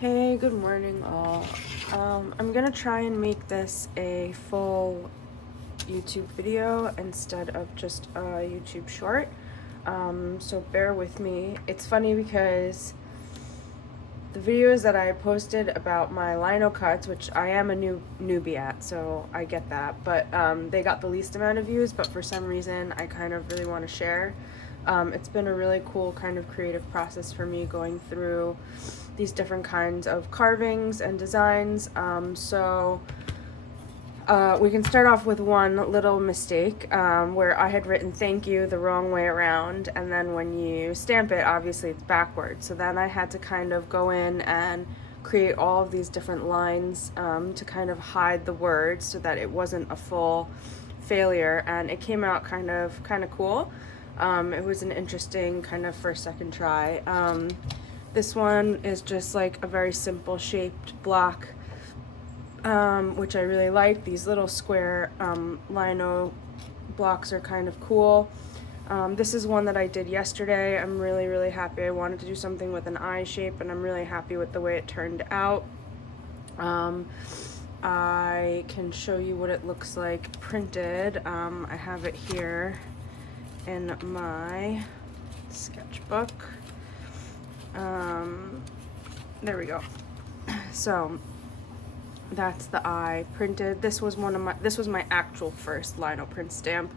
Hey, good morning all. I'm gonna try and make this a full YouTube video instead of just a YouTube short. So bear with me. It's funny because the videos that I posted about my lino cuts, which I am a newbie at, so I get that, but they got the least amount of views, but for some reason I kind of really want to share. It's been a really cool kind of creative process for me going through these different kinds of carvings and designs. We can start off with one little mistake where I had written thank you the wrong way around, and then when you stamp it, obviously it's backwards. So then I had to kind of go in and create all of these different lines to kind of hide the words so that it wasn't a full failure, and it came out kind of cool. It was an interesting kind of second try. This one is just like a very simple shaped block, which I really like. These little square lino blocks are kind of cool. This is one that I did yesterday. I'm really happy. I wanted to do something with an eye shape, and I'm really happy with the way it turned out. I can show you what it looks like printed. I have it here in my sketchbook. There we go. So that's the eye printed. This was my actual first lino print stamp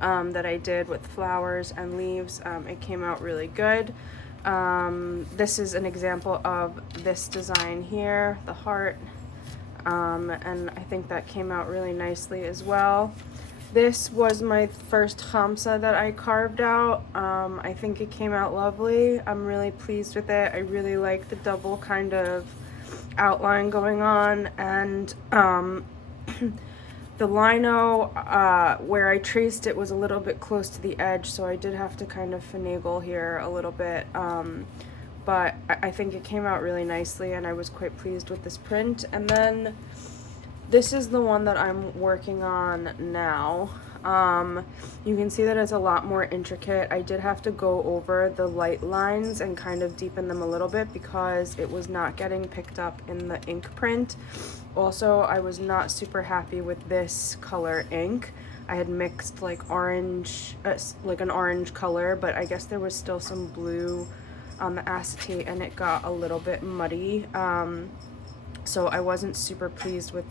that I did with flowers and leaves. It came out really good. This is an example of this design here, the heart, and I think that came out really nicely as well. This was my first hamsa that I carved out. I think it came out lovely. I'm really pleased with it. I really like the double kind of outline going on, and the lino where I traced it was a little bit close to the edge, so I did have to kind of finagle here a little bit, but I think it came out really nicely, and I was quite pleased with this print. And then this is the one that I'm working on now. You can see that it's a lot more intricate. I did have to go over the light lines and kind of deepen them a little bit because it was not getting picked up in the ink print. Also, I was not super happy with this color ink. I had mixed like orange, like an orange color, but I guess there was still some blue on the acetate, and it got a little bit muddy. So I wasn't super pleased with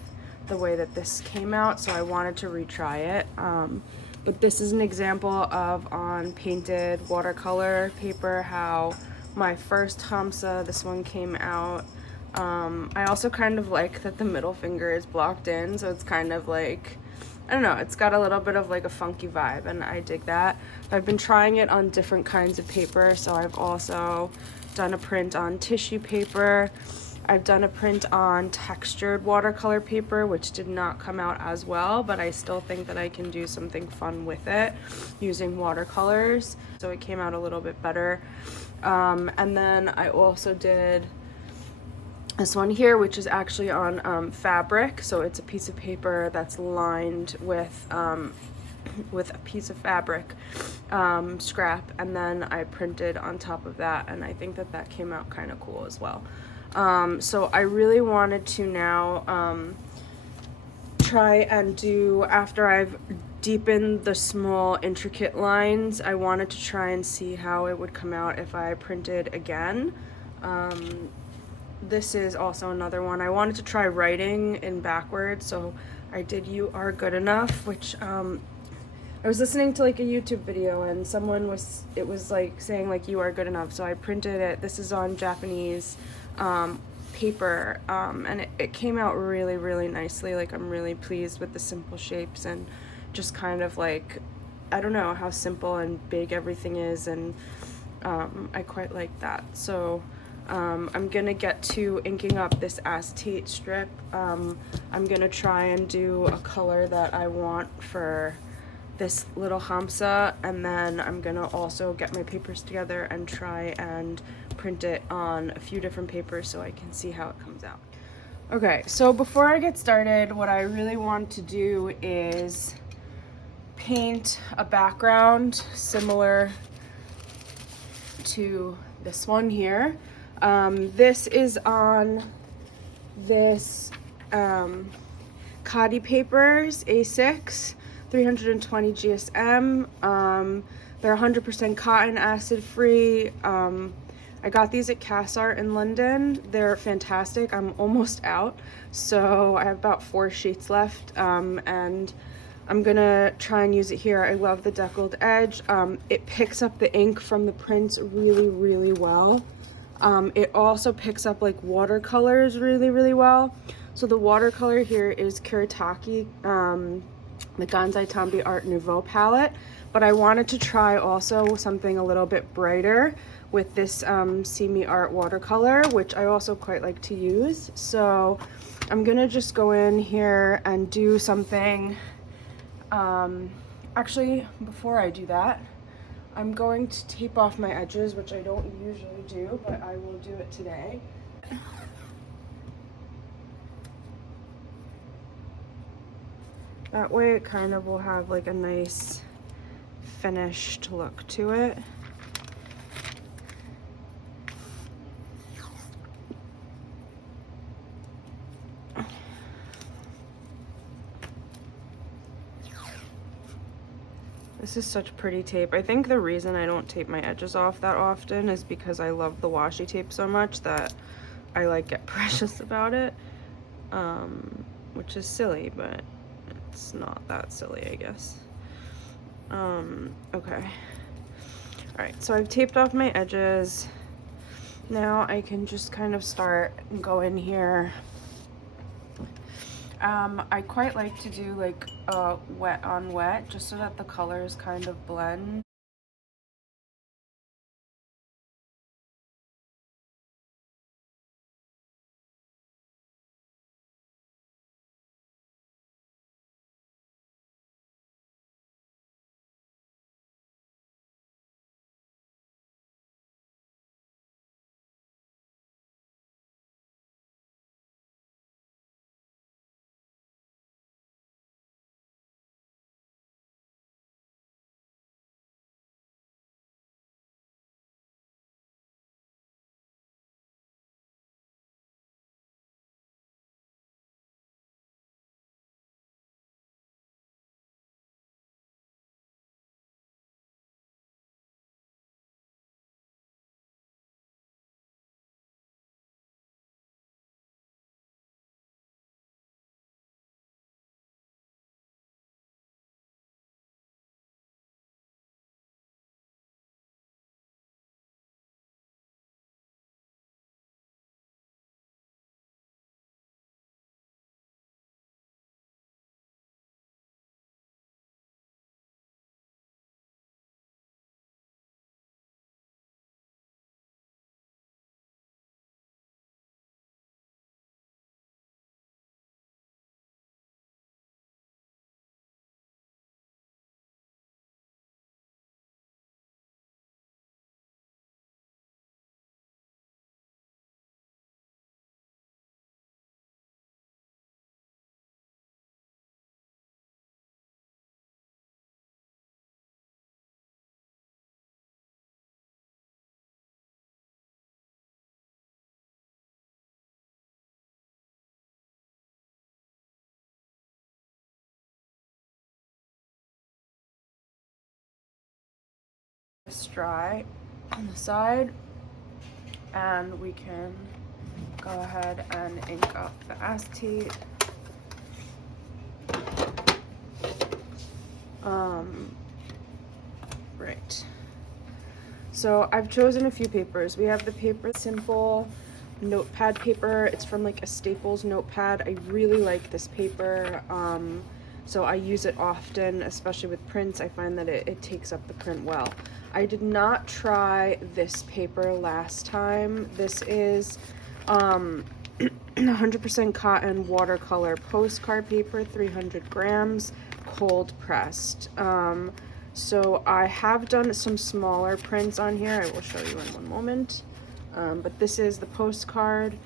the way that this came out, so I wanted to retry it. But this is an example of on painted watercolor paper how my first hamsa, this one, came out. I also kind of like that the middle finger is blocked in, so it's kind of like, I don't know, it's got a little bit of like a funky vibe, and I dig that. I've been trying it on different kinds of paper, so I've also done a print on tissue paper. I've done a print on textured watercolor paper, which did not come out as well, but I still think that I can do something fun with it using watercolors, so it came out a little bit better. And then I also did this one here, which is actually on fabric, so it's a piece of paper that's lined with a piece of fabric scrap, and then I printed on top of that, and I think that that came out kind of cool as well. So I really wanted to now try and do, after I've deepened the small intricate lines, I wanted to try and see how it would come out if I printed again. This is also another one. I wanted to try writing in backwards, so I did "You Are Good Enough," which I was listening to like a YouTube video, and it was like saying like "You are good enough," so I printed it. This is on Japanese paper, and it came out really nicely. Like, I'm really pleased with the simple shapes, and just kind of like, I don't know how simple and big everything is, and I quite like that. So I'm gonna get to inking up this acetate strip. I'm gonna try and do a color that I want for this little hamsa, and then I'm gonna also get my papers together and try and print it on a few different papers so I can see how it comes out. Okay, so before I get started, what I really want to do is paint a background similar to this one here. This is on this Khadi Papers A6, 320 GSM. They're 100% cotton, acid free. I got these at Cassart in London. They're fantastic. I'm almost out, so I have about 4 sheets left, and I'm gonna try and use it here. I love the deckled edge. It picks up the ink from the prints really, really well. It also picks up like watercolors really, really well. So the watercolor here is Kuretake, the Gansai Tambi Art Nouveau palette, but I wanted to try also something a little bit brighter with this See Me Art watercolor, which I also quite like to use. So I'm gonna just go in here and do something. Actually, before I do that, I'm going to tape off my edges, which I don't usually do, but I will do it today. That way it kind of will have like a nice finished look to it. This is such pretty tape. I think the reason I don't tape my edges off that often is because I love the washi tape so much that I like get precious about it, which is silly, but it's not that silly, I guess. Okay. All right, so I've taped off my edges. Now I can just kind of start and go in here. I quite like to do like wet on wet, just so that the colors kind of blend. Dry on the side, and we can go ahead and ink up the acetate. Right. So I've chosen a few papers. We have the paper simple notepad paper. It's from like a Staples notepad. I really like this paper. So I use it often, especially with prints. I find that it takes up the print well. I did not try this paper last time. This is 100% cotton watercolor postcard paper, 300 grams, cold pressed. So I have done some smaller prints on here. I will show you in one moment. But this is the postcard.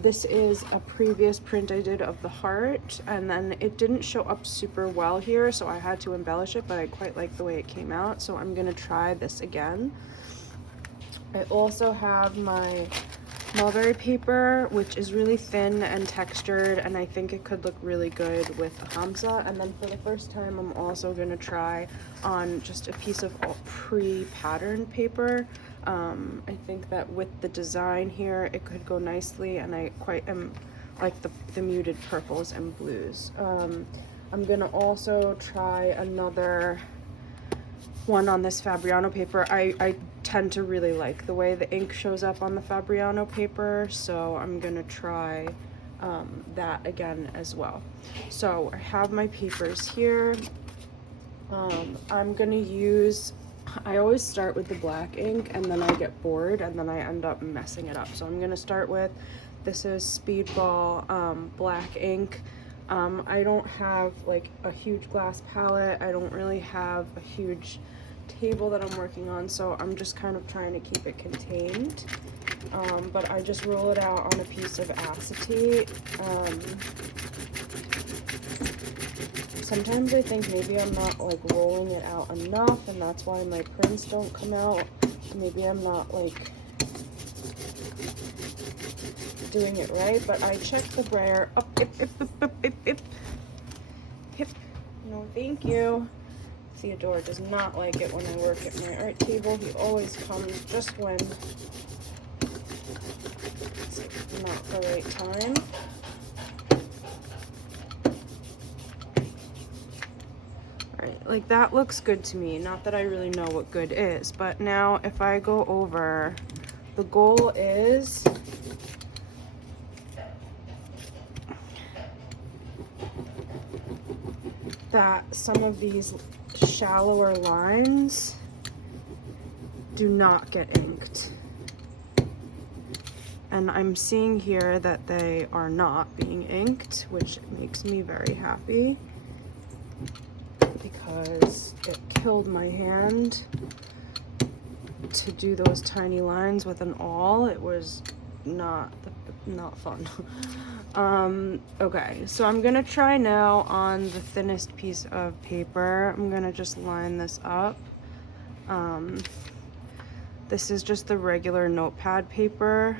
This is a previous print I did of the heart, and then it didn't show up super well here, so I had to embellish it, but I quite like the way it came out, so I'm gonna try this again. I also have my mulberry paper, which is really thin and textured, and I think it could look really good with a hamsa. And then for the first time, I'm also going to try on just a piece of pre-patterned paper. I think that with the design here, it could go nicely, and I quite am like the muted purples and blues. I'm going to also try another one on this Fabriano paper. I tend to really like the way the ink shows up on the Fabriano paper, so I'm gonna try that again as well. So I have my papers here. I'm gonna use, I always start with the black ink and then I get bored and then I end up messing it up. So I'm gonna start with, this is Speedball black ink. I don't have like a huge glass palette. I don't really have a huge table that I'm working on, so I'm just kind of trying to keep it contained. But I just roll it out on a piece of acetate. Sometimes I think maybe I'm not like rolling it out enough, and that's why my prints don't come out. Maybe I'm not like doing it right, but I check the brayer up. Hip. No, thank you. Theodore does not like it when I work at my art table. He always comes just when it's not the right time. Alright, like that looks good to me. Not that I really know what good is, but now if I go over, the goal is that some of these shallower lines do not get inked. And I'm seeing here that they are not being inked, which makes me very happy because it killed my hand to do those tiny lines with an awl. It was not fun. Okay, so I'm gonna try now on the thinnest piece of paper. I'm gonna just line this up. This is just the regular notepad paper.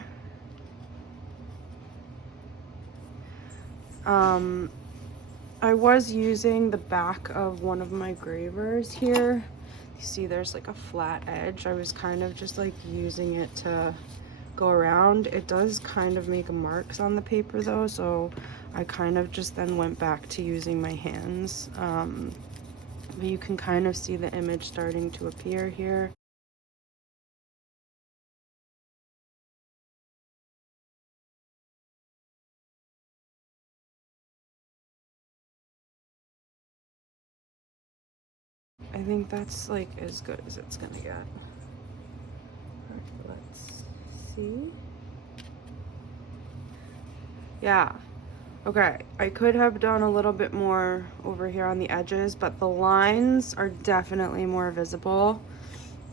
I was using the back of one of my gravers here. You see there's like a flat edge. I was kind of just like using it to go around. It does kind of make marks on the paper though, so I kind of just then went back to using my hands. But you can kind of see the image starting to appear here. I think that's like as good as it's gonna get. Alright, let's see. Yeah. Okay, I could have done a little bit more over here on the edges, but the lines are definitely more visible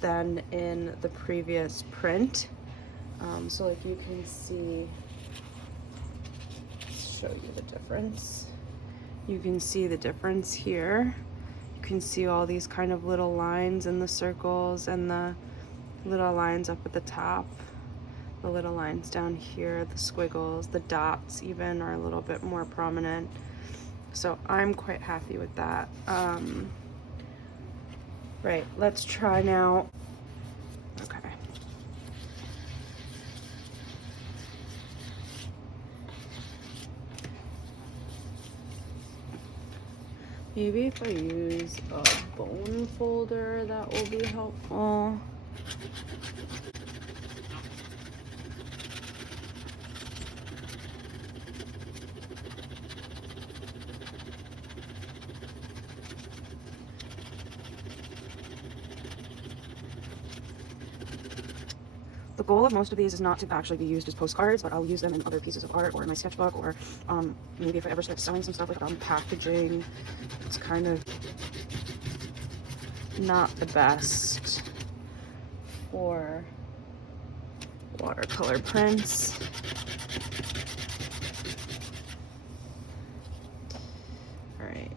than in the previous print. So like you can see, show you the difference. You can see the difference here. You can see all these kind of little lines in the circles and the little lines up at the top. The little lines down here, the squiggles, the dots even are a little bit more prominent. So I'm quite happy with that. Right, let's try now. Okay. Maybe if I use a bone folder, that will be helpful. The goal of most of these is not to actually be used as postcards, but I'll use them in other pieces of art or in my sketchbook, or maybe if I ever start selling some stuff like packaging. It's kind of not the best for watercolor prints. All right.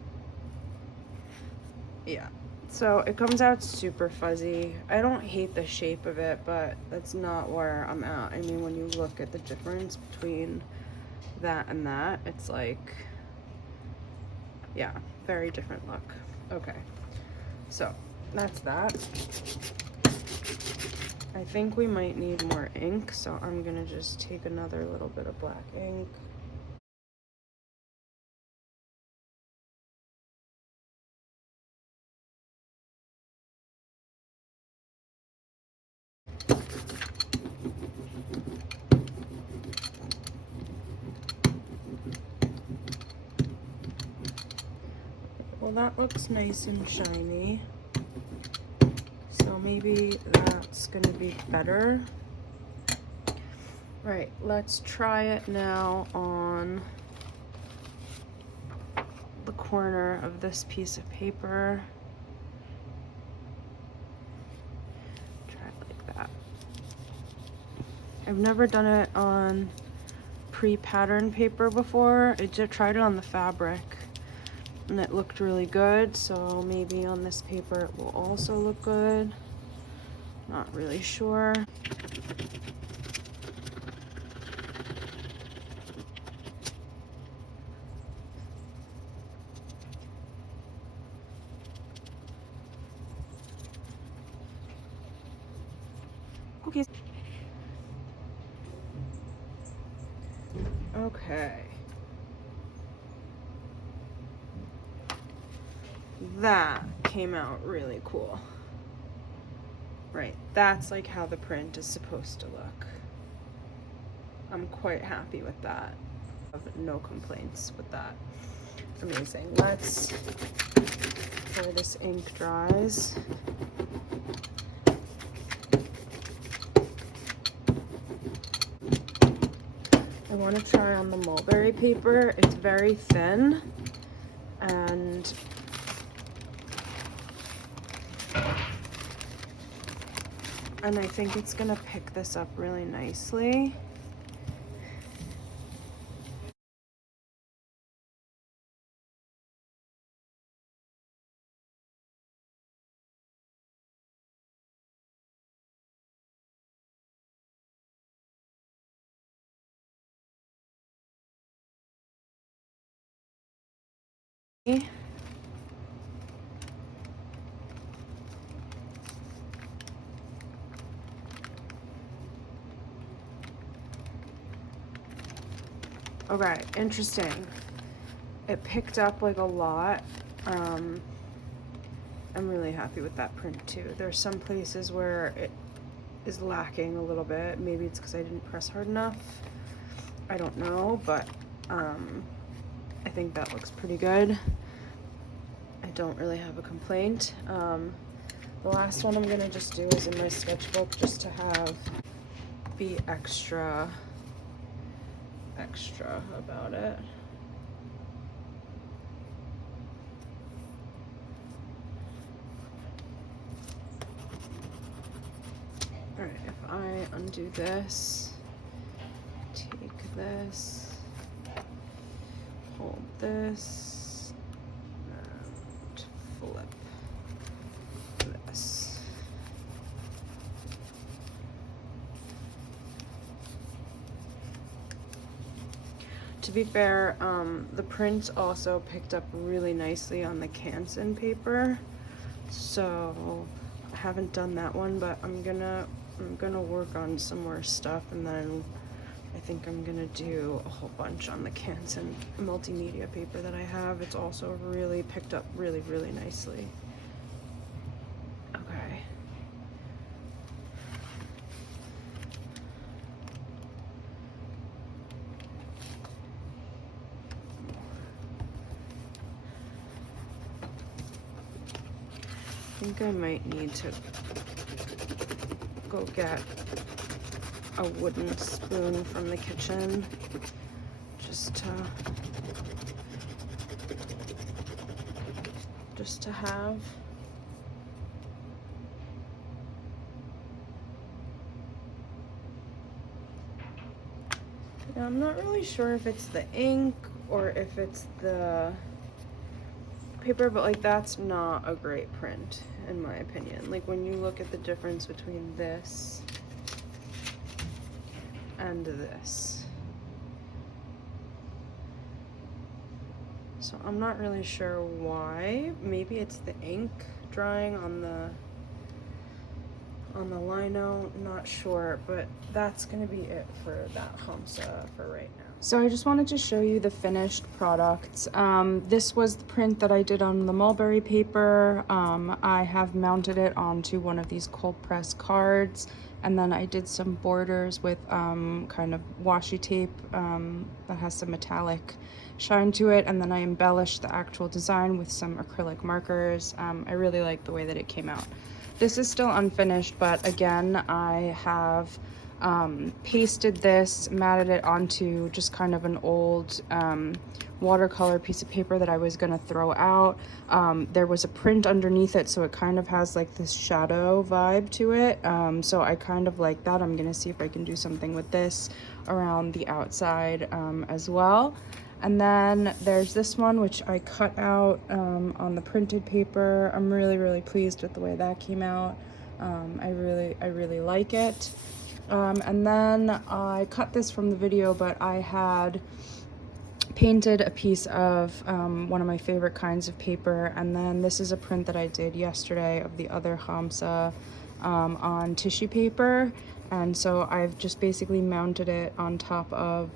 Yeah, So it comes out super fuzzy. I don't hate the shape of it, but that's not where I'm at. I mean, when you look at the difference between that and that, it's like, yeah, very different look. Okay, so that's that. I think we might need more ink, so I'm gonna just take another little bit of black ink. Well, that looks nice and shiny. So maybe that's gonna be better. Right, let's try it now on the corner of this piece of paper. Try it like that. I've never done it on pre-patterned paper before. I just tried it on the fabric and it looked really good, so maybe on this paper it will also look good. Not really sure. Okay. Okay. That came out really cool. Right, that's like how the print is supposed to look. I'm quite happy with that. I have no complaints with that. Amazing. Let's, before this ink dries, I want to try on the mulberry paper. It's very thin and I think it's gonna pick this up really nicely. Okay, interesting. It picked up like a lot. I'm really happy with that print too. There's some places where it is lacking a little bit. Maybe it's because I didn't press hard enough. I don't know, but I think that looks pretty good. I don't really have a complaint. The last one I'm gonna just do is in my sketchbook just to be extra about it. Alright, if I undo this, take this, hold this, and flip this. To be fair, the print also picked up really nicely on the Canson paper, so I haven't done that one, but I'm gonna work on some more stuff, and then I think I'm gonna do a whole bunch on the Canson multimedia paper that I have. It's also really picked up really nicely. Okay. I think I might need to go get a wooden spoon from the kitchen just to have. Yeah, I'm not really sure if it's the ink or if it's the paper, but like that's not a great print in my opinion. Like when you look at the difference between this and this. So I'm not really sure why. Maybe it's the ink drying on the lino, not sure, but that's gonna be it for that Hamsa for right now. So I just wanted to show you the finished products. This was the print that I did on the mulberry paper. I have mounted it onto one of these cold press cards, and then I did some borders with kind of washi tape that has some metallic shine to it, and then I embellished the actual design with some acrylic markers. I really like the way that it came out. This is still unfinished, but again, I have pasted this, matted it onto just kind of an old watercolor piece of paper that I was gonna throw out. There was a print underneath it, so it kind of has like this shadow vibe to it. So I kind of like that. I'm gonna see if I can do something with this around the outside as well. And then there's this one, which I cut out on the printed paper. I'm really pleased with the way that came out. I really like it. And then I cut this from the video, but I had painted a piece of one of my favorite kinds of paper, and then this is a print that I did yesterday of the other Hamsa on tissue paper, and so I've just basically mounted it on top of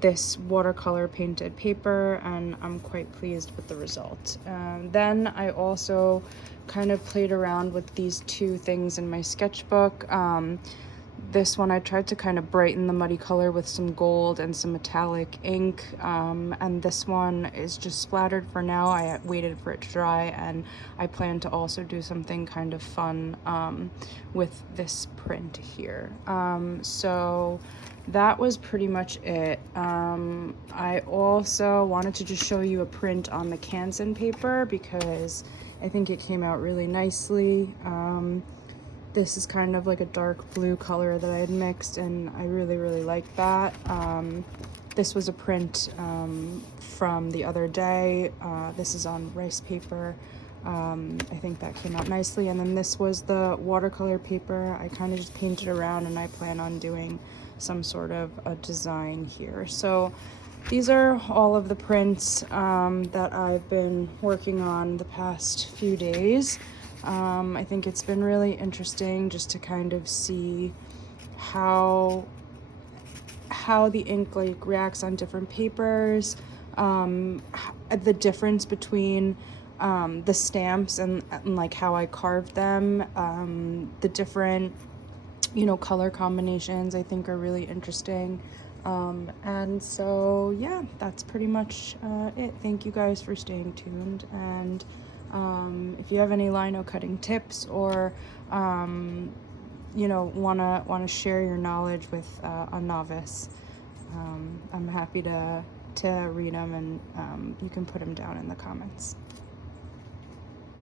this watercolor painted paper, and I'm quite pleased with the result. Then I also kind of played around with these two things in my sketchbook. This one I tried to kind of brighten the muddy color with some gold and some metallic ink, and this one is just splattered for now. I waited for it to dry, and I plan to also do something kind of fun with this print here. So that was pretty much it. I also wanted to just show you a print on the Canson paper because I think it came out really nicely. This is kind of like a dark blue color that I had mixed, and I really like that. This was a print from the other day. This is on rice paper. I think that came out nicely. And then this was the watercolor paper. I kind of just painted around, and I plan on doing some sort of a design here. So these are all of the prints that I've been working on the past few days. I think it's been really interesting just to kind of see how the ink like reacts on different papers, the difference between the stamps and like how I carved them, the different color combinations I think are really interesting. And so yeah, that's pretty much it. Thank you guys for staying tuned, and if you have any lino cutting tips or wanna share your knowledge with a novice, I'm happy to read them, and you can put them down in the comments.